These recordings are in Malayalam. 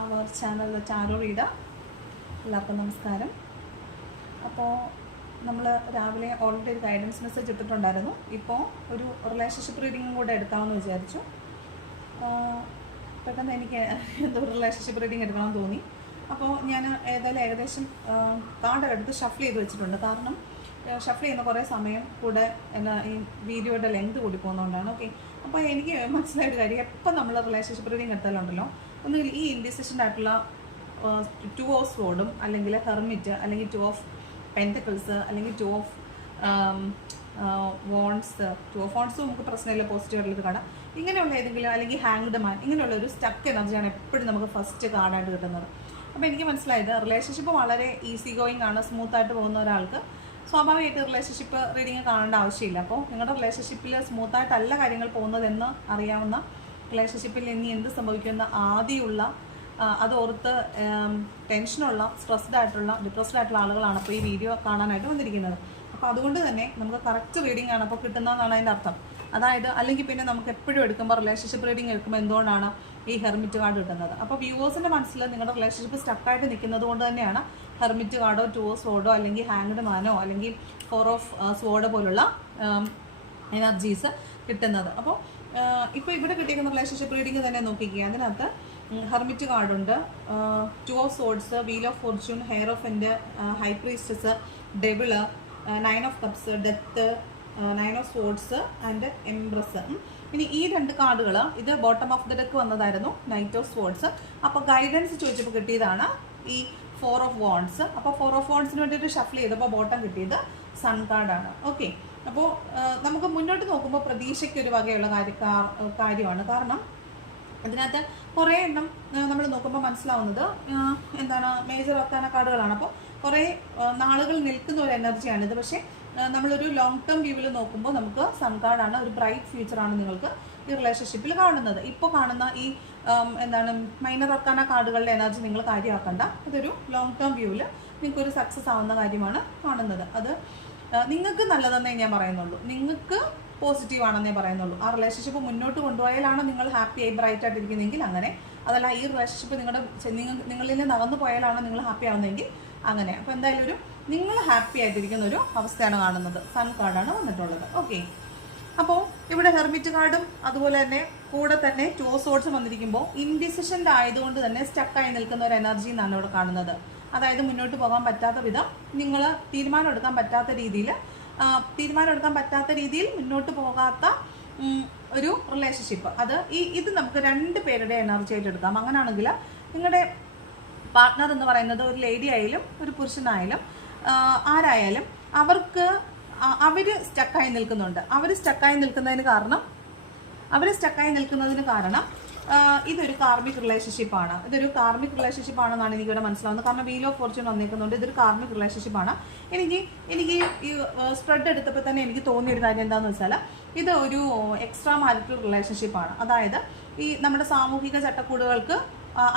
അവർ ചാനൽ ചാരോ റീഡ എല്ലാവർക്കും നമസ്കാരം. അപ്പോൾ നമ്മൾ രാവിലെ ഓൾറെഡി ഒരു ഗൈഡൻസ് മെസ്സേജ് ഇട്ടിട്ടുണ്ടായിരുന്നു. ഇപ്പോൾ ഒരു റിലേഷൻഷിപ്പ് റീഡിങ്ങും കൂടെ എടുക്കാമെന്ന് വിചാരിച്ചു. പെട്ടെന്ന് എനിക്ക് എന്തോ റിലേഷൻഷിപ്പ് റീഡിങ് എടുക്കണമെന്ന് തോന്നി. അപ്പോൾ ഞാൻ ഏതായാലും ഏകദേശം കാർഡ് എടുത്ത് ഷഫിൾ ചെയ്ത് വെച്ചിട്ടുണ്ട്. കാരണം ഷഫിൾ ചെയ്യുന്ന കുറേ സമയം കൂടെ എന്നാ ഈ വീഡിയോയുടെ ലെങ്ത് കൂടി പോകുന്നതുകൊണ്ടാണ്. ഓക്കെ അപ്പോൾ എനിക്ക് മനസ്സിലായൊരു കാര്യം. എപ്പോൾ നമ്മൾ റിലേഷൻഷിപ്പ് റീഡിങ് എടുത്താലുണ്ടല്ലോ ഒന്നുകിൽ ഈ ഇൻഡിസിഷൻ ആയിട്ടുള്ള ടു ഓഫ് സ്വോർഡും അല്ലെങ്കിൽ ഹെർമിറ്റ് അല്ലെങ്കിൽ ടു ഓഫ് പെന്റക്കിൾസ് അല്ലെങ്കിൽ two of wands two of wands നമുക്ക് പ്രശ്നമില്ല പോസിറ്റീവായിട്ട് കാണാം. ഇങ്ങനെയുള്ള ഏതെങ്കിലും അല്ലെങ്കിൽ ഹാങ്ഡ് മാൻ ഇങ്ങനെയുള്ള ഒരു സ്റ്റക്ക് എനർജിയാണ് എപ്പോഴും നമുക്ക് ഫസ്റ്റ് കാണാണ്ട് കിട്ടുന്നത്. അപ്പോൾ എനിക്ക് മനസ്സിലായത് റിലേഷൻഷിപ്പ് വളരെ ഈസി ഗോയിങ് ആണ് സ്മൂത്ത് ആയിട്ട് പോകുന്ന ഒരാൾക്ക്. സ്വാഭാവികമായിട്ട് റിലേഷൻഷിപ്പ് റീഡിങ് കാണേണ്ട ആവശ്യമില്ല. അപ്പോൾ നിങ്ങളുടെ റിലേഷൻഷിപ്പിൽ സ്മൂത്തായിട്ടല്ല കാര്യങ്ങൾ പോകുന്നതെന്ന് അറിയാവുന്ന റിലേഷൻഷിപ്പിൽ ഇനി എന്ത് സംഭവിക്കുമെന്ന് ആദ്യമുള്ള അതോർത്ത് ടെൻഷനുള്ള സ്ട്രെസ്ഡ് ആയിട്ടുള്ള ഡിപ്രസ്ഡ് ആയിട്ടുള്ള ആളുകളാണ് അപ്പോൾ ഈ വീഡിയോ കാണാനായിട്ട് വന്നിരിക്കുന്നത്. അപ്പോൾ അതുകൊണ്ട് തന്നെ നമുക്ക് കറക്റ്റ് റീഡിംഗ് ആണ് അപ്പോൾ കിട്ടുന്നതെന്നാണ് അതിന്റെ അർത്ഥം. അതായത് അല്ലെങ്കിൽ പിന്നെ നമുക്ക് എപ്പോഴും എടുക്കുമ്പോൾ റിലേഷൻഷിപ്പ് റീഡിംഗ് എടുക്കുമ്പോൾ എന്തുകൊണ്ടാണ് ഈ ഹെർമിറ്റ് കാർഡ് കിട്ടുന്നത്? അപ്പോൾ വ്യൂവേഴ്സിന്റെ മനസ്സിൽ നിങ്ങളുടെ റിലേഷൻഷിപ്പ് സ്റ്റക്കായിട്ട് നിൽക്കുന്നത് കൊണ്ട് തന്നെയാണ് ഹെർമിറ്റ് കാർഡോ ടു ഓഫ് സ്വോർഡോ അല്ലെങ്കിൽ ഹാങ്ഡ് മാനോ അല്ലെങ്കിൽ ഫോർ ഓഫ് സ്വോർഡ് പോലുള്ള എനർജീസ് കിട്ടുന്നത്. അപ്പോൾ ഇപ്പോൾ ഇവിടെ കിട്ടിയിരിക്കുന്ന റിലേഷൻഷിപ്പ് റീഡിംഗ് തന്നെ നോക്കിക്കുക അതിനകത്ത് hermit കാർഡുണ്ട് two of swords wheel of fortune hair of എന്റെ high priestess devil nine of cups death nine of swords and empress ഇനി ഈ രണ്ട് കാർഡുകൾ ഇത് ബോട്ടം ഓഫ് ദ ഡെക്ക് വന്നതായിരുന്നു നൈറ്റ് ഓഫ് സോഡ്സ് അപ്പോൾ ഗൈഡൻസ് ചോദിച്ചപ്പോൾ കിട്ടിയതാണ് ഈ ഫോർ ഓഫ് വോൺസ് അപ്പോൾ ഫോർ ഓഫ് വോൺസിന് വേണ്ടിയിട്ട് ഷഫിൾ ചെയ്തപ്പോൾ ബോട്ടം കിട്ടിയത് സൺ കാർഡാണ് ഓക്കെ അപ്പോൾ നമുക്ക് മുന്നോട്ട് നോക്കുമ്പോൾ പ്രതീക്ഷയ്ക്ക് ഒരു വകയുള്ള കാര്യ കാര്യമാണ്. കാരണം അതിനകത്ത് കുറേ എണ്ണം നമ്മൾ നോക്കുമ്പോൾ മനസ്സിലാവുന്നത് എന്താണ് മേജർ ഒക്കാന കാർഡുകളാണ്. അപ്പോൾ കുറേ നാളുകൾ നിൽക്കുന്ന ഒരു എനർജിയാണ് ഇത്. പക്ഷേ നമ്മളൊരു ലോങ് ടേം വ്യൂവിൽ നോക്കുമ്പോൾ നമുക്ക് സംഘാടാണ് ഒരു ബ്രൈറ്റ് ഫ്യൂച്ചറാണ് നിങ്ങൾക്ക് ഈ റിലേഷൻഷിപ്പിൽ കാണുന്നത്. ഇപ്പോൾ കാണുന്ന ഈ എന്താണ് മൈനർ ഒക്കാന കാർഡുകളുടെ എനർജി നിങ്ങൾ കാര്യമാക്കണ്ട അതൊരു ലോങ് ടേം വ്യൂവിൽ നിങ്ങൾക്കൊരു സക്സസ് ആവുന്ന കാര്യമാണ് കാണുന്നത്. അത് നിങ്ങൾക്ക് നല്ലതെന്നേ ഞാൻ പറയുന്നുള്ളൂ. നിങ്ങൾക്ക് പോസിറ്റീവ് ആണെന്നേ പറയുന്നുള്ളൂ. ആ റിലേഷൻഷിപ്പ് മുന്നോട്ട് കൊണ്ടുപോയാലാണ് നിങ്ങൾ ഹാപ്പി ആയി ബ്രൈറ്റ് ആയിട്ടിരിക്കുന്നതെങ്കിൽ അങ്ങനെ. അതല്ല ഈ റിലേഷൻഷിപ്പ് നിങ്ങളുടെ നിങ്ങളിൽ നിന്ന് നടന്നു പോയാലാണ് നിങ്ങൾ ഹാപ്പി ആവുന്നതെങ്കിൽ അങ്ങനെ. അപ്പോൾ എന്തായാലും ഒരു നിങ്ങൾ ഹാപ്പി ആയിട്ടിരിക്കുന്ന ഒരു അവസ്ഥയാണ് കാണുന്നത്. സൺ കാർഡാണ് വന്നിട്ടുള്ളത്. ഓക്കെ അപ്പോൾ ഇവിടെ ഹെർമിറ്റ് കാർഡും അതുപോലെ തന്നെ കൂടെ തന്നെ ടോസ് സോഡ്സും വന്നിരിക്കുമ്പോൾ ഇൻഡിസിഷന്റെ ആയതുകൊണ്ട് തന്നെ സ്റ്റക്കായി നിൽക്കുന്ന ഒരു എനർജി എന്നാണ് ഇവിടെ കാണുന്നത്. അതായത് മുന്നോട്ട് പോകാൻ പറ്റാത്ത വിധം നിങ്ങൾ തീരുമാനം എടുക്കാൻ പറ്റാത്ത രീതിയിൽ തീരുമാനം എടുക്കാൻ പറ്റാത്ത രീതിയിൽ മുന്നോട്ട് പോകാത്ത ഒരു റിലേഷൻഷിപ്പ് അത് ഈ ഇത് നമുക്ക് രണ്ട് പേരുടെ എനർജി ആയിട്ട് എടുക്കാം. അങ്ങനെയാണെങ്കിൽ നിങ്ങളുടെ പാർട്ട്ണർ എന്ന് പറയുന്നത് ഒരു ലേഡി ആയാലും ഒരു പുരുഷനായാലും ആരായാലും അവർക്ക് അവർ സ്റ്റക്കായി നിൽക്കുന്നുണ്ട്. അവർ സ്റ്റക്കായി നിൽക്കുന്നതിന് കാരണം അവർ സ്റ്റക്കായി നിൽക്കുന്നതിന് കാരണം ഇതൊരു കാർമിക് റിലേഷൻഷിപ്പ് ആണ്. ഇതൊരു കാർമിക് റിലേഷൻഷിപ്പ് ആണെന്നാണ് എനിക്കിവിടെ മനസ്സിലാവുന്നത്. കാരണം വീൽ ഓഫ് ഫോർച്യൂൺ വന്നിരിക്കുന്നുണ്ട് ഇതൊരു കാർമിക് റിലേഷൻഷിപ്പ് ആണ്. എനിക്ക് എനിക്ക് ഈ സ്പ്രെഡ് എടുത്തപ്പോൾ തന്നെ എനിക്ക് തോന്നിയൊരു കാര്യം എന്താണെന്ന് വെച്ചാൽ ഇത് ഒരു എക്സ്ട്രാ മാരിറ്റൽ റിലേഷൻഷിപ്പ് ആണ്. അതായത് ഈ നമ്മുടെ സാമൂഹിക ചട്ടക്കൂടുകൾക്ക്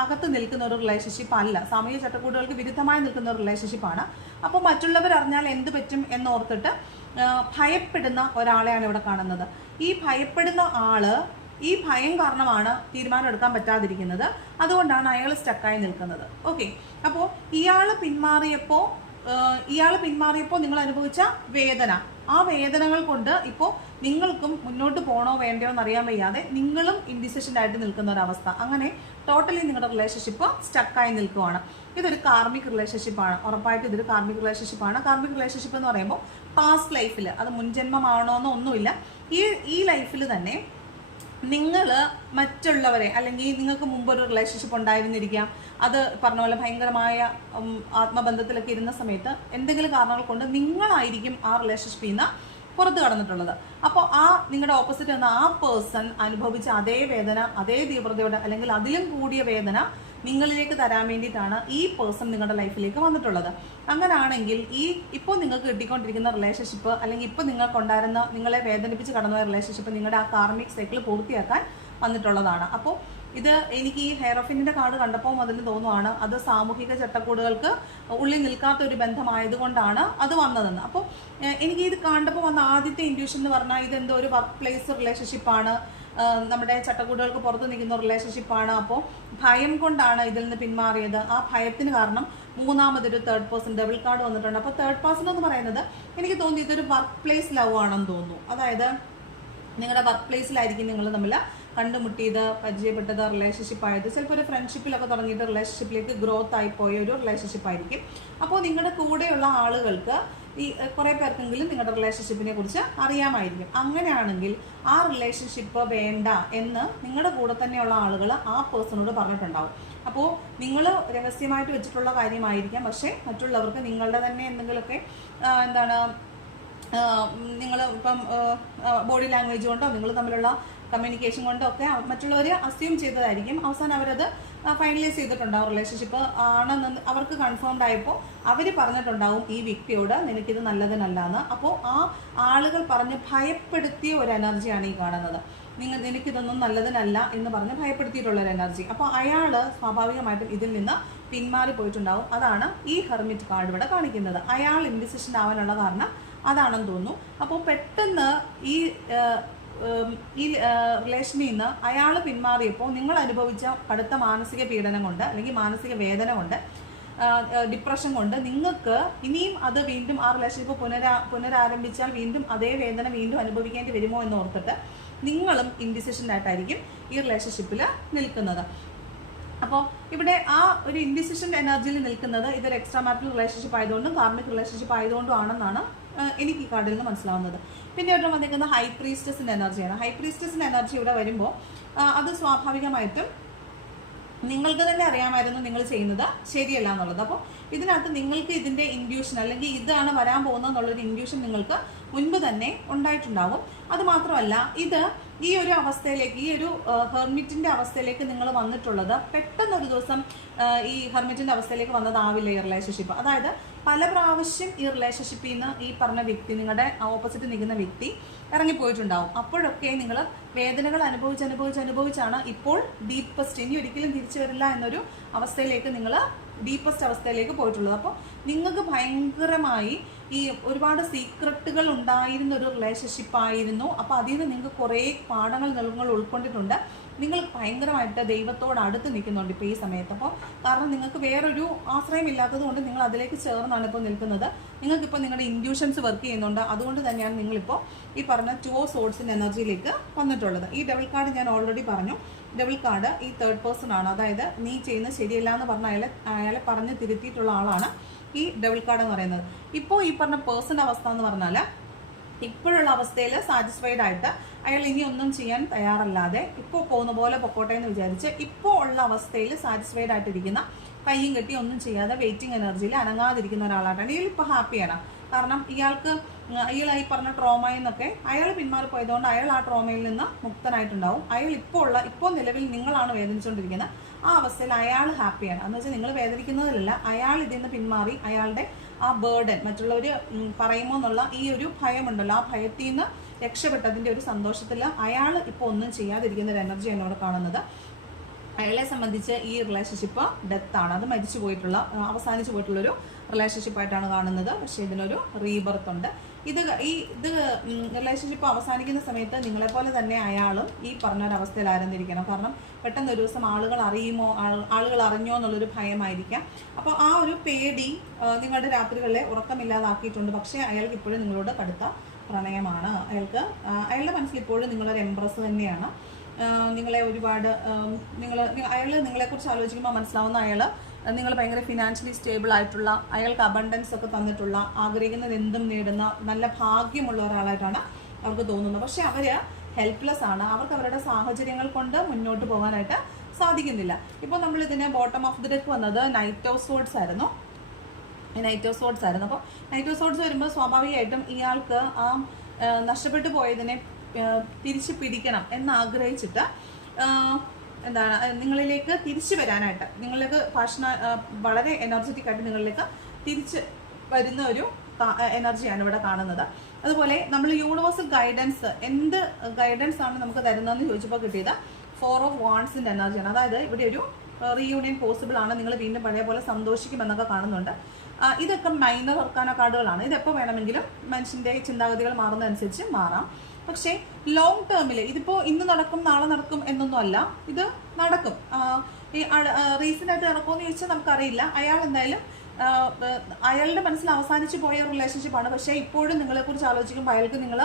അകത്ത് നിൽക്കുന്ന ഒരു റിലേഷൻഷിപ്പ് അല്ല. സാമൂഹിക ചട്ടക്കൂടുകൾക്ക് വിരുദ്ധമായി നിൽക്കുന്ന ഒരു റിലേഷൻഷിപ്പ് ആണ്. അപ്പോൾ മറ്റുള്ളവർ അറിഞ്ഞാൽ എന്ത് പറ്റും എന്നോർത്തിട്ട് ഭയപ്പെടുന്ന ഒരാളെയാണ് ഇവിടെ കാണുന്നത്. ഈ ഭയപ്പെടുന്ന ആൾ ഈ ഭയം കാരണമാണ് തീരുമാനം എടുക്കാൻ പറ്റാതിരിക്കുന്നത്. അതുകൊണ്ടാണ് അയാൾ സ്റ്റക്കായി നിൽക്കുന്നത്. ഓക്കെ അപ്പോൾ ഇയാൾ പിന്മാറിയപ്പോൾ ഇയാൾ പിന്മാറിയപ്പോൾ നിങ്ങൾ അനുഭവിച്ച വേദന. ആ വേദനകൾ കൊണ്ട് ഇപ്പോൾ നിങ്ങൾക്കും മുന്നോട്ട് പോകണോ വേണ്ടയോ എന്ന് അറിയാൻ വയ്യാതെ നിങ്ങളും ഇൻഡിസിഷൻ ആയിട്ട് നിൽക്കുന്ന ഒരവസ്ഥ അങ്ങനെ ടോട്ടലി നിങ്ങളുടെ റിലേഷൻഷിപ്പ് സ്റ്റക്കായി നിൽക്കുവാണ്. ഇതൊരു കാർമിക് റിലേഷൻഷിപ്പാണ് ഉറപ്പായിട്ട് ഇതൊരു കാർമിക് റിലേഷൻഷിപ്പാണ് കാർമിക് റിലേഷൻഷിപ്പ് എന്ന് പറയുമ്പോൾ പാസ്റ്റ് ലൈഫിൽ അത് മുൻജന്മമാണോ എന്നൊന്നുമില്ല ഈ ഈ ലൈഫിൽ തന്നെ നിങ്ങൾ മറ്റുള്ളവരെ അല്ലെങ്കിൽ നിങ്ങൾക്ക് മുമ്പ് ഒരു റിലേഷൻഷിപ്പ് ഉണ്ടായിരുന്നിരിക്കാം. അത് പറഞ്ഞ പോലെ ഭയങ്കരമായ ആത്മബന്ധത്തിലൊക്കെ ഇരുന്ന സമയത്ത് എന്തെങ്കിലും കാരണങ്ങൾ കൊണ്ട് നിങ്ങളായിരിക്കും ആ റിലേഷൻഷിപ്പിൽ നിന്ന് പുറത്ത് കടന്നിട്ടുള്ളത്. അപ്പോൾ ആ നിങ്ങളുടെ ഓപ്പോസിറ്റ് എന്ന ആ പേഴ്സൺ അനുഭവിച്ച അതേ വേദന അതേ തീവ്രതയോടെ അല്ലെങ്കിൽ അതിലും കൂടിയ വേദന നിങ്ങളിലേക്ക് തരാൻ വേണ്ടിയിട്ടാണ് ഈ പേഴ്സൺ നിങ്ങളുടെ ലൈഫിലേക്ക് വന്നിട്ടുള്ളത്. അങ്ങനെയാണെങ്കിൽ ഈ ഇപ്പോൾ നിങ്ങൾക്ക് കിട്ടിക്കൊണ്ടിരിക്കുന്ന റിലേഷൻഷിപ്പ് അല്ലെങ്കിൽ ഇപ്പോൾ നിങ്ങൾക്കുണ്ടായിരുന്ന നിങ്ങളെ വേദനിപ്പിച്ച് കടന്നുപോയ റിലേഷൻഷിപ്പ് നിങ്ങളുടെ ആ കാർമിക് സൈക്കിൾ പൂർത്തിയാക്കാൻ വന്നിട്ടുള്ളതാണ്. അപ്പോൾ ഇത് എനിക്ക് ഈ ഹെയർ ഓഫിന്റെ കാർഡ് കണ്ടപ്പോൾ മുതൽ തോന്നുവാണ് അത് സാമൂഹിക ചട്ടക്കൂടുകൾക്ക് ഉള്ളിൽ നിൽക്കാത്ത ഒരു ബന്ധമായതുകൊണ്ടാണ് അത് വന്നതെന്ന്. അപ്പോൾ എനിക്ക് ഇത് കണ്ടപ്പോൾ വന്ന ആദ്യത്തെ ഇൻഡ്യൂഷൻ എന്ന് പറഞ്ഞാൽ ഇതെന്തോ ഒരു വർക്ക് പ്ലേസ് റിലേഷൻഷിപ്പാണ് നമ്മുടെ ചട്ടക്കൂടുകൾക്ക് പുറത്ത് നിൽക്കുന്ന റിലേഷൻഷിപ്പാണ് അപ്പോൾ ഭയം കൊണ്ടാണ് ഇതിൽ നിന്ന് പിന്മാറിയത്. ആ ഭയത്തിന് കാരണം മൂന്നാമതൊരു തേർഡ് പേഴ്സൺ ഡബിൾ കാർഡ് വന്നിട്ടുണ്ട്. അപ്പോൾ തേർഡ് പേഴ്സൺ എന്ന് പറയുന്നത് എനിക്ക് തോന്നി ഇതൊരു വർക്ക് പ്ലേസ് ലവ് ആണെന്ന് തോന്നുന്നു. അതായത് നിങ്ങളുടെ വർക്ക് പ്ലേസിലായിരിക്കും നിങ്ങൾ തമ്മിൽ കണ്ടുമുട്ടിയത് പരിചയപ്പെട്ടത് റിലേഷൻഷിപ്പ് ആയത്. ചിലപ്പോൾ ഒരു ഫ്രണ്ട്ഷിപ്പിലൊക്കെ തുടങ്ങിയിട്ട് റിലേഷൻഷിപ്പിലേക്ക് ഗ്രോത്ത് ആയി പോയ ഒരു റിലേഷൻഷിപ്പ് ആയിരിക്കും. അപ്പോൾ നിങ്ങളുടെ കൂടെയുള്ള ആളുകൾക്ക് ഈ കുറേ പേർക്കെങ്കിലും നിങ്ങളുടെ റിലേഷൻഷിപ്പിനെ കുറിച്ച് അറിയാമായിരിക്കും. അങ്ങനെയാണെങ്കിൽ ആ റിലേഷൻഷിപ്പ് വേണ്ട എന്ന് നിങ്ങളുടെ കൂടെ തന്നെയുള്ള ആളുകൾ ആ പേഴ്സണോട് പറഞ്ഞിട്ടുണ്ടാവും. അപ്പോൾ നിങ്ങൾ രഹസ്യമായിട്ട് വെച്ചിട്ടുള്ള കാര്യമായിരിക്കാം പക്ഷേ മറ്റുള്ളവർക്ക് നിങ്ങളുടെ തന്നെ എന്തെങ്കിലുമൊക്കെ എന്താണ് നിങ്ങൾ ഇപ്പം ബോഡി ലാംഗ്വേജ് കൊണ്ടോ നിങ്ങൾ തമ്മിലുള്ള കമ്മ്യൂണിക്കേഷൻ കൊണ്ടൊക്കെ മറ്റുള്ളവർ അസ്യൂം ചെയ്തതായിരിക്കും. അവസാനം അവരത് ഫൈനലൈസ് ചെയ്തിട്ടുണ്ടാവും റിലേഷൻഷിപ്പ് ആണെന്ന് അവർക്ക് കൺഫേംഡ് ആയപ്പോൾ അവർ പറഞ്ഞിട്ടുണ്ടാവും ഈ വ്യക്തിയോട് നിനക്കിത് നല്ലതിനല്ലാന്ന്. അപ്പോൾ ആ ആളുകൾ പറഞ്ഞ് ഭയപ്പെടുത്തിയ ഒരു എനർജിയാണ് ഈ കാണുന്നത്. നിങ്ങൾ എനിക്കിതൊന്നും നല്ലതിനല്ല എന്ന് പറഞ്ഞ് ഭയപ്പെടുത്തിയിട്ടുള്ള ഒരു എനർജി അപ്പോൾ അയാൾ സ്വാഭാവികമായിട്ടും ഇതിൽ നിന്ന് പിന്മാറി പോയിട്ടുണ്ടാവും. അതാണ് ഈ ഹെർമിറ്റ് കാർഡ് ഇവിടെ കാണിക്കുന്നത്. അയാൾ ഇൻഡിസിഷൻ ആവാനുള്ള കാരണം അതാണെന്ന് തോന്നുന്നു. അപ്പോൾ പെട്ടെന്ന് ഈ ഈ റിലേഷനിൽ നിന്ന് അയാൾ പിന്മാറിയപ്പോൾ നിങ്ങൾ അനുഭവിച്ച കടുത്ത മാനസിക പീഡനം കൊണ്ട് അല്ലെങ്കിൽ മാനസിക വേദന കൊണ്ട് ഡിപ്രഷൻ കൊണ്ട് നിങ്ങൾക്ക് ഇനിയും അത് വീണ്ടും ആ റിലേഷൻഷിപ്പ് പുനരാ പുനരാരംഭിച്ചാൽ വീണ്ടും അതേ വേദന വീണ്ടും അനുഭവിക്കേണ്ടി വരുമോ എന്ന് ഓർത്തിട്ട് നിങ്ങളും ഇൻഡിസിഷനായിട്ടായിരിക്കും ഈ റിലേഷൻഷിപ്പിൽ നിൽക്കുന്നത്. അപ്പോൾ ഇവിടെ ആ ഒരു ഇൻഡിസിഷൻ എനർജിയിൽ നിൽക്കുന്നത് ഇതൊരു എക്സ്ട്രാ മാറ്റൽ റിലേഷൻഷിപ്പ് ആയതുകൊണ്ടും കാർമിക് റിലേഷൻഷിപ്പ് ആയതുകൊണ്ടും ആണെന്നാണ് എനിക്ക് ഈ കാർഡിൽ നിന്ന് മനസ്സിലാവുന്നത്. പിന്നെ ഇവിടെ വന്നിരിക്കുന്നത് ഹൈ പ്രീസ്റ്റസിന്റെ എനർജിയാണ് ഹൈ പ്രീസ്റ്റസിന്റെ എനർജി ഇവിടെ വരുമ്പോൾ അത് സ്വാഭാവികമായിട്ടും നിങ്ങൾക്ക് തന്നെ അറിയാമായിരുന്നു നിങ്ങൾ ചെയ്യുന്നത് ശരിയല്ല എന്നുള്ളത്. അപ്പോൾ ഇതിനകത്ത് നിങ്ങൾക്ക് ഇതിന്റെ ഇൻഡ്യൂഷൻ അല്ലെങ്കിൽ ഇതാണ് വരാൻ പോകുന്നത് എന്നുള്ളൊരു ഇൻഡ്യൂഷൻ നിങ്ങൾക്ക് മുൻപ് തന്നെ ഉണ്ടായിട്ടുണ്ടാവും. അതുമാത്രമല്ല ഇത് ഈ ഒരു അവസ്ഥയിലേക്ക് ഈ ഒരു ഹെർമിറ്റിന്റെ അവസ്ഥയിലേക്ക് നിങ്ങൾ വന്നിട്ടുള്ളത്. പെട്ടെന്ന് ഒരു ദിവസം ഈ ഹെർമിറ്റിന്റെ അവസ്ഥയിലേക്ക് വന്നതാവില്ല ഈ റിലേഷൻഷിപ്പ് അതായത് പല പ്രാവശ്യം ഈ റിലേഷൻഷിപ്പിൽ നിന്ന് ഈ പറഞ്ഞ വ്യക്തി നിങ്ങളുടെ ഓപ്പോസിറ്റ് നിൽക്കുന്ന വ്യക്തി ഇറങ്ങിപ്പോയിട്ടുണ്ടാവും. അപ്പോഴൊക്കെ നിങ്ങൾ വേദനകൾ അനുഭവിച്ച് അനുഭവിച്ച് അനുഭവിച്ചാണ് ഇപ്പോൾ ഡീപ്പസ്റ്റ് ഇനി ഒരിക്കലും തിരിച്ചു വരില്ല എന്നൊരു അവസ്ഥയിലേക്ക് നിങ്ങൾ ഡീപ്പസ്റ്റ് അവസ്ഥയിലേക്ക് പോയിട്ടുള്ളത്. അപ്പോൾ നിങ്ങൾക്ക് ഭയങ്കരമായി ഈ ഒരുപാട് സീക്രട്ടുകൾ ഉണ്ടായിരുന്ന ഒരു റിലേഷൻഷിപ്പ് ആയിരുന്നു അപ്പോൾ അതിൽ നിന്ന് നിങ്ങൾക്ക് കുറേ പാഠങ്ങൾ നിങ്ങൾ ഉൾക്കൊണ്ടിട്ടുണ്ട്. നിങ്ങൾ ഭയങ്കരമായിട്ട് ദൈവത്തോട് അടുത്ത് നിൽക്കുന്നുണ്ട് ഇപ്പോൾ ഈ സമയത്ത്. അപ്പോൾ കാരണം നിങ്ങൾക്ക് വേറൊരു ആശ്രയം ഇല്ലാത്തത് കൊണ്ട് നിങ്ങൾ അതിലേക്ക് ചേർന്നാണ് ഇപ്പോൾ നിൽക്കുന്നത്. നിങ്ങൾക്കിപ്പോൾ നിങ്ങളുടെ ഇൻഡ്യൂഷൻസ് വർക്ക് ചെയ്യുന്നുണ്ട്. അതുകൊണ്ട് തന്നെയാണ് നിങ്ങളിപ്പോൾ ഈ പറഞ്ഞ ടു ഓഫ് എനർജിയിലേക്ക് വന്നിട്ടുള്ളത്. ഈ ഡബിൾ കാർഡ് ഞാൻ ഓൾറെഡി പറഞ്ഞു. ഡബിൾ കാർഡ് ഈ തേർഡ് പേഴ്സൺ ആണ്. അതായത് നീ ചെയ്യുന്നത് ശരിയല്ല എന്ന് പറഞ്ഞ അയാളെ അയാളെ പറഞ്ഞ് തിരുത്തിയിട്ടുള്ള ആളാണ് ഈ ഡബിൾ കാർഡ് എന്ന് പറയുന്നത്. ഇപ്പോൾ ഈ പറഞ്ഞ പേഴ്സൺ അവസ്ഥ എന്ന് പറഞ്ഞാൽ ഇപ്പോഴുള്ള അവസ്ഥയിൽ സാറ്റിസ്ഫൈഡ് ആയിട്ട് അയാൾ ഇനി ഒന്നും ചെയ്യാൻ തയ്യാറല്ലാതെ ഇപ്പോൾ പോകുന്ന പോലെ പൊക്കോട്ടെ എന്ന് വിചാരിച്ച് ഇപ്പോൾ ഉള്ള അവസ്ഥയിൽ സാറ്റിസ്ഫൈഡ് ആയിട്ടിരിക്കുന്ന കയ്യും കെട്ടി ഒന്നും ചെയ്യാതെ വെയിറ്റിംഗ് എനർജിയിൽ അനങ്ങാതിരിക്കുന്ന ഒരാളായിട്ടാണ് ഇയാൾ ഇപ്പോൾ ഹാപ്പിയാണ് കാരണം ഇയാൾക്ക് ഉം, ഇയാൾ ഈ പറഞ്ഞ ട്രോമയിൽ നിന്നൊക്കെ അയാൾ പിന്മാറി പോയതുകൊണ്ട് അയാൾ ആ ട്രോമയിൽ നിന്ന് മുക്തനായിട്ടുണ്ടാവും. അയാൾ ഇപ്പോൾ ഉള്ള ഇപ്പോൾ നിലവിൽ നിങ്ങളാണ് വേദനിച്ചുകൊണ്ടിരിക്കുന്നത്. ആ അവസ്ഥയിൽ അയാൾ ഹാപ്പിയാണ്. എന്ന് വെച്ചാൽ നിങ്ങൾ വേദനിക്കുന്നതിലല്ല അയാൾ ഇതിൽ നിന്ന് പിന്മാറി അയാളുടെ ആ ബേർഡൻ മറ്റുള്ളവർ പറയുമോ എന്നുള്ള ഈ ഒരു ഭയമുണ്ടല്ലോ. ആ ഭയത്തിൽ നിന്ന് രക്ഷപ്പെട്ടതിന്റെ ഒരു സന്തോഷത്തിൽ അയാൾ ഇപ്പോൾ ഒന്നും ചെയ്യാതിരിക്കുന്ന ഒരു എനർജി എന്നോട് കാണുന്നത്. അയാളെ സംബന്ധിച്ച് ഈ റിലേഷൻഷിപ്പ് ഡെത്താണ് അത് മരിച്ചു പോയിട്ടുള്ള അവസാനിച്ചു പോയിട്ടുള്ള ഒരു റിലേഷൻഷിപ്പ് ആയിട്ടാണ് കാണുന്നത്. പക്ഷേ ഇതിനൊരു റീബർത്ത് ഉണ്ട്. ഇത് ഈ ഇത് റിലേഷൻഷിപ്പ് അവസാനിക്കുന്ന സമയത്ത് നിങ്ങളെപ്പോലെ തന്നെ അയാളും ഈ പറഞ്ഞൊരവസ്ഥയിൽ അവസ്ഥയിലായിരുന്നിരിക്കണം കാരണം പെട്ടെന്ന് ഒരു ദിവസം ആളുകൾ അറിയുമോ? ആളുകൾ അറിഞ്ഞോ എന്നുള്ളൊരു ഭയമായിരിക്കാം. അപ്പോൾ ആ ഒരു പേടി നിങ്ങളുടെ രാത്രികളിലെ ഉറക്കമില്ലാതാക്കിയിട്ടുണ്ട്. പക്ഷേ അയാൾക്ക് ഇപ്പോഴും നിങ്ങളോട് കടുത്ത പ്രണയമാണ്. അയാൾക്ക് അയാളുടെ മനസ്സിൽ ഇപ്പോഴും നിങ്ങളൊരു എംപ്രസ് തന്നെയാണ്. നിങ്ങളെ ഒരുപാട് നിങ്ങൾ അയാൾ നിങ്ങളെക്കുറിച്ച് ആലോചിക്കുമ്പോൾ മനസ്സിലാവുന്ന അയാൾ നിങ്ങൾ ഭയങ്കര ഫിനാൻഷ്യലി സ്റ്റേബിൾ ആയിട്ടുള്ള അയാൾക്ക് അബണ്ടൻസ് ഒക്കെ തന്നിട്ടുള്ള ആഗ്രഹിക്കുന്നത് എന്തും നേടുന്ന നല്ല ഭാഗ്യമുള്ള ഒരാളായിട്ടാണ് അവർക്ക് തോന്നുന്നത്. പക്ഷെ അവർ ഹെൽപ്ലെസ് ആണ്. അവർക്ക് അവരുടെ സാഹചര്യങ്ങൾ കൊണ്ട് മുന്നോട്ട് പോകാനായിട്ട് സാധിക്കുന്നില്ല. ഇപ്പോൾ നമ്മൾ ഇതിന് ബോട്ടം ഓഫ് ദി ഡെക്ക് വന്നത് നൈറ്റ് ഓഫ് സോഡ്സ് ആയിരുന്നു. നൈറ്റ് ഓഫ് സോഡ്സ് ആയിരുന്നു. അപ്പോൾ നൈറ്റ് ഓഫ് സോഡ്സ് വരുമ്പോൾ സ്വാഭാവികമായിട്ടും ഇയാൾക്ക് ആ നഷ്ടപ്പെട്ടു പോയതിനെ തിരിച്ചു പിടിക്കണം എന്ന് ആഗ്രഹിച്ചിട്ട് ആ, എന്താണ് നിങ്ങളിലേക്ക് തിരിച്ചു വരാനായിട്ട് നിങ്ങളിലേക്ക് ഭാഷണ വളരെ എനർജറ്റിക് ആയിട്ട് നിങ്ങളിലേക്ക് തിരിച്ച് വരുന്ന ഒരു എനർജിയാണ് ഇവിടെ കാണുന്നത്. അതുപോലെ നമ്മൾ യൂണിവേഴ്സൽ ഗൈഡൻസ് എന്ത് ഗൈഡൻസ് ആണ് നമുക്ക് തരുന്നതെന്ന് ചോദിച്ചപ്പോൾ കിട്ടിയത് ഫോർ ഓഫ് വാൺസിന്റെ എനർജിയാണ് അതായത് ഇവിടെ ഒരു റീയൂണിയൻ പോസിബിൾ ആണ്. നിങ്ങൾ വീണ്ടും പഴയ പോലെ സന്തോഷിക്കുമെന്നൊക്കെ കാണുന്നുണ്ട്. ഇതൊക്കെ മൈനർ വർക്കാന കാർഡുകളാണ്. ഇതെപ്പോൾ വേണമെങ്കിലും മനുഷ്യന്റെ ചിന്താഗതികൾ മാറുന്നതനുസരിച്ച് മാറാം. പക്ഷേ ലോങ് ടേമിൽ ഇതിപ്പോൾ ഇന്ന് നടക്കും നാളെ നടക്കും എന്നൊന്നും അല്ല ഇത് നടക്കും. ഈ റീസെന്റ് ആയിട്ട് നടക്കുമെന്ന് ചോദിച്ചാൽ നമുക്കറിയില്ല. അയാൾ എന്തായാലും അയാളുടെ മനസ്സിൽ അവസാനിച്ച് പോയ റിലേഷൻഷിപ്പാണ് പക്ഷേ ഇപ്പോഴും നിങ്ങളെക്കുറിച്ച് ആലോചിക്കുമ്പോൾ അയാൾക്ക് നിങ്ങൾ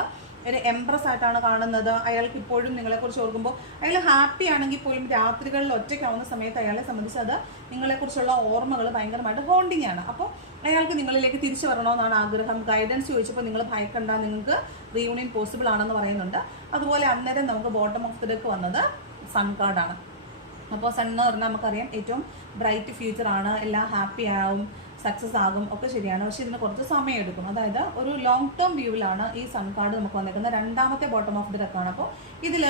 ഒരു എംപ്രസ് ആയിട്ടാണ് കാണുന്നത്. അയാൾക്ക് ഇപ്പോഴും നിങ്ങളെക്കുറിച്ച് ഓർക്കുമ്പോൾ അയാൾ ഹാപ്പി ആണെങ്കിൽ പോലും രാത്രികളിൽ ഒറ്റയ്ക്കാവുന്ന സമയത്ത് അയാളെ സംബന്ധിച്ച് അത് നിങ്ങളെക്കുറിച്ചുള്ള ഓർമ്മകൾ ഭയങ്കരമായിട്ട് ഹോണ്ടിങ് ആണ്. അപ്പോൾ അയാൾക്ക് നിങ്ങളിലേക്ക് തിരിച്ചു വരണമെന്നാണ് ആഗ്രഹം. ഗൈഡൻസ് ചോദിച്ചപ്പോൾ നിങ്ങൾ ഭയക്കണ്ട നിങ്ങൾക്ക് റീയൂണിയൻ പോസിബിൾ ആണെന്ന് പറയുന്നുണ്ട്. അതുപോലെ അന്നേരം നമുക്ക് ബോട്ടം ഓഫ് ദ ഡെക്ക് വന്നത് സൺ കാർഡാണ് അപ്പോൾ സൺ എന്ന് പറഞ്ഞാൽ നമുക്കറിയാം ഏറ്റവും ബ്രൈറ്റ് ഫ്യൂച്ചർ ആണ് എല്ലാം ഹാപ്പി ആവും സക്സസ് ആകും ഒക്കെ ശരിയാണ്. പക്ഷെ ഇതിന് കുറച്ച് സമയം എടുക്കും അതായത് ഒരു ലോങ് ടേം വ്യൂവിലാണ് ഈ സൺ കാർഡ് നമുക്ക് വന്നിരിക്കുന്നത് രണ്ടാമത്തെ ബോട്ടം ഓഫ് ദി ഡെക്കാണ് അപ്പോൾ ഇതിൽ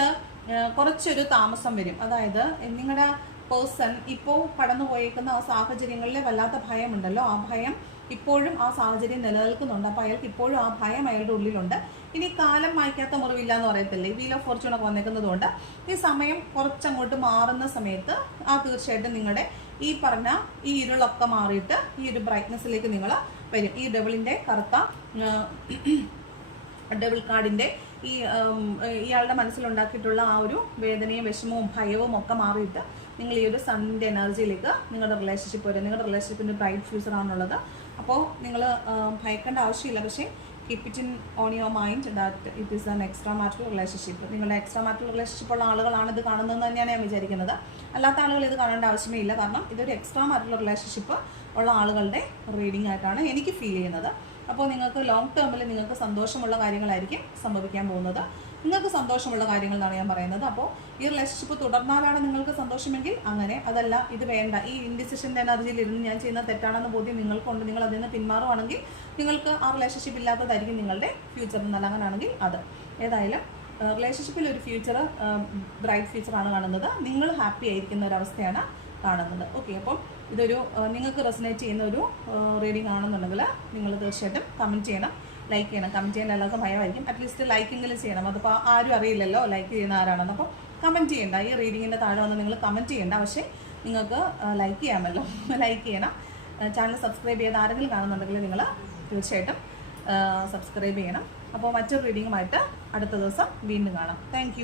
കുറച്ചൊരു താമസം വരും. അതായത് നിങ്ങളുടെ പേഴ്സൺ ഇപ്പോൾ കടന്നു പോയേക്കുന്ന ആ സാഹചര്യങ്ങളിലെ വല്ലാത്ത ഭയമുണ്ടല്ലോ. ആ ഭയം ഇപ്പോഴും ആ സാഹചര്യം നിലനിൽക്കുന്നുണ്ട്. അപ്പോൾ അയാൾക്ക് ഇപ്പോഴും ആ ഭയം അയാളുടെ ഉള്ളിലുണ്ട്. ഇനി കാലം മായ്ക്കാത്ത മുറിവില്ല എന്ന് പറയത്തില്ലേ വീൽ ഓഫ് ഫോർച്യൂൺ ഒക്കെ വന്നിരിക്കുന്നതുകൊണ്ട് ഈ സമയം കുറച്ചങ്ങോട്ട് മാറുന്ന സമയത്ത് ആ തീർച്ചയായിട്ടും നിങ്ങളുടെ ഈ പറഞ്ഞ ഈ ഇരുളൊക്കെ മാറിയിട്ട് ഈ ഒരു ബ്രൈറ്റ്നെസ്സിലേക്ക് നിങ്ങൾ വരും. ഈ ഡബിളിന്റെ കറുത്ത ഡബിൾ കാർഡിന്റെ ഈ ഇയാളുടെ മനസ്സിലുണ്ടാക്കിയിട്ടുള്ള ആ ഒരു വേദനയും വിഷമവും ഭയവും ഒക്കെ മാറിയിട്ട് നിങ്ങൾ ഈ ഒരു സണ്ണിന്റെ എനർജിയിലേക്ക് നിങ്ങളുടെ റിലേഷൻഷിപ്പ് വരും നിങ്ങളുടെ റിലേഷൻഷിപ്പിന്റെ ബ്രൈറ്റ് ഫ്യൂച്ചർ ആണുള്ളത് അപ്പോൾ നിങ്ങൾ ഭയക്കേണ്ട ആവശ്യമില്ല. പക്ഷേ keep it in on your mind that it is an extramarital relationship നിങ്ങളുടെ എക്സ്ട്രാ മാറ്റൽ റിലേഷൻഷിപ്പ് ഉള്ള ആളുകളാണ് ഇത് കാണുന്നതെന്ന് തന്നെയാണ് ഞാൻ വിചാരിക്കുന്നത്. അല്ലാത്ത ആളുകൾ ഇത് കാണേണ്ട ആവശ്യമേ ഇല്ല. കാരണം ഇതൊരു എക്സ്ട്രാ മാറ്റൽ റിലേഷൻഷിപ്പ് ഉള്ള ആളുകളുടെ റീഡിംഗ് ആയിട്ടാണ് എനിക്ക് ഫീൽ ചെയ്യുന്നത്. അപ്പോൾ നിങ്ങൾക്ക് ലോങ് ടേമിൽ നിങ്ങൾക്ക് സന്തോഷമുള്ള കാര്യങ്ങളായിരിക്കും സംഭവിക്കാൻ പോകുന്നത്. നിങ്ങൾക്ക് സന്തോഷമുള്ള കാര്യങ്ങൾ എന്നാണ് ഞാൻ പറയുന്നത്. അപ്പോൾ ഈ റിലേഷൻഷിപ്പ് തുടർന്നാലാണ് നിങ്ങൾക്ക് സന്തോഷമെങ്കിൽ അങ്ങനെ. അതല്ല ഇത് വേണ്ട. ഈ ഇൻഡിസിഷന്റെ എനർജിയിൽ ഇരുന്ന് ഞാൻ ചെയ്യുന്ന തെറ്റാണെന്ന് ബോധ്യം നിങ്ങൾക്കുണ്ട്. നിങ്ങൾ അതിൽ നിന്ന് പിന്മാറുവാണെങ്കിൽ നിങ്ങൾക്ക് ആ റിലേഷൻഷിപ്പ് ഇല്ലാത്തതായിരിക്കും നിങ്ങളുടെ ഫ്യൂച്ചർ എന്നല്ല അങ്ങനെയാണെങ്കിൽ അത്. ഏതായാലും റിലേഷൻഷിപ്പിൽ ഒരു ഫ്യൂച്ചർ ബ്രൈറ്റ് ഫ്യൂച്ചറാണ് കാണുന്നത്. നിങ്ങൾ ഹാപ്പി ആയിരിക്കുന്ന ഒരവസ്ഥയാണ് കാണുന്നത്. ഓക്കെ അപ്പം ഇതൊരു നിങ്ങൾക്ക് റെസനേറ്റ് ചെയ്യുന്ന ഒരു റീഡിംഗ് ആണെന്നുണ്ടെങ്കിൽ നിങ്ങൾ തീർച്ചയായിട്ടും കമന്റ് ചെയ്യണം. ലൈക്ക് ചെയ്യണം കമന്റ് ചെയ്യാൻ എല്ലാവർക്കും ഭയമായിരിക്കും അറ്റ്ലീസ്റ്റ് ലൈക്കിങ്ങിൽ ചെയ്യണം. അതിപ്പോൾ ആരും അറിയില്ലല്ലോ ലൈക്ക് ചെയ്യുന്ന ആരാണെന്ന്. അപ്പോൾ കമന്റ് ചെയ്യണ്ട. ഈ റീഡിങ്ങിന്റെ താഴെ വന്ന് നിങ്ങൾ കമന്റ് ചെയ്യണ്ട. പക്ഷേ നിങ്ങൾക്ക് ലൈക്ക് ചെയ്യാമല്ലോ. ലൈക്ക് ചെയ്യണം. ചാനൽ സബ്സ്ക്രൈബ് ചെയ്ത് ആരെങ്കിലും കാണുന്നുണ്ടെങ്കിൽ നിങ്ങൾ തീർച്ചയായിട്ടും സബ്സ്ക്രൈബ് ചെയ്യണം. അപ്പോൾ മറ്റൊരു റീഡിങ്ങുമായിട്ട് അടുത്ത ദിവസം വീണ്ടും കാണാം. താങ്ക്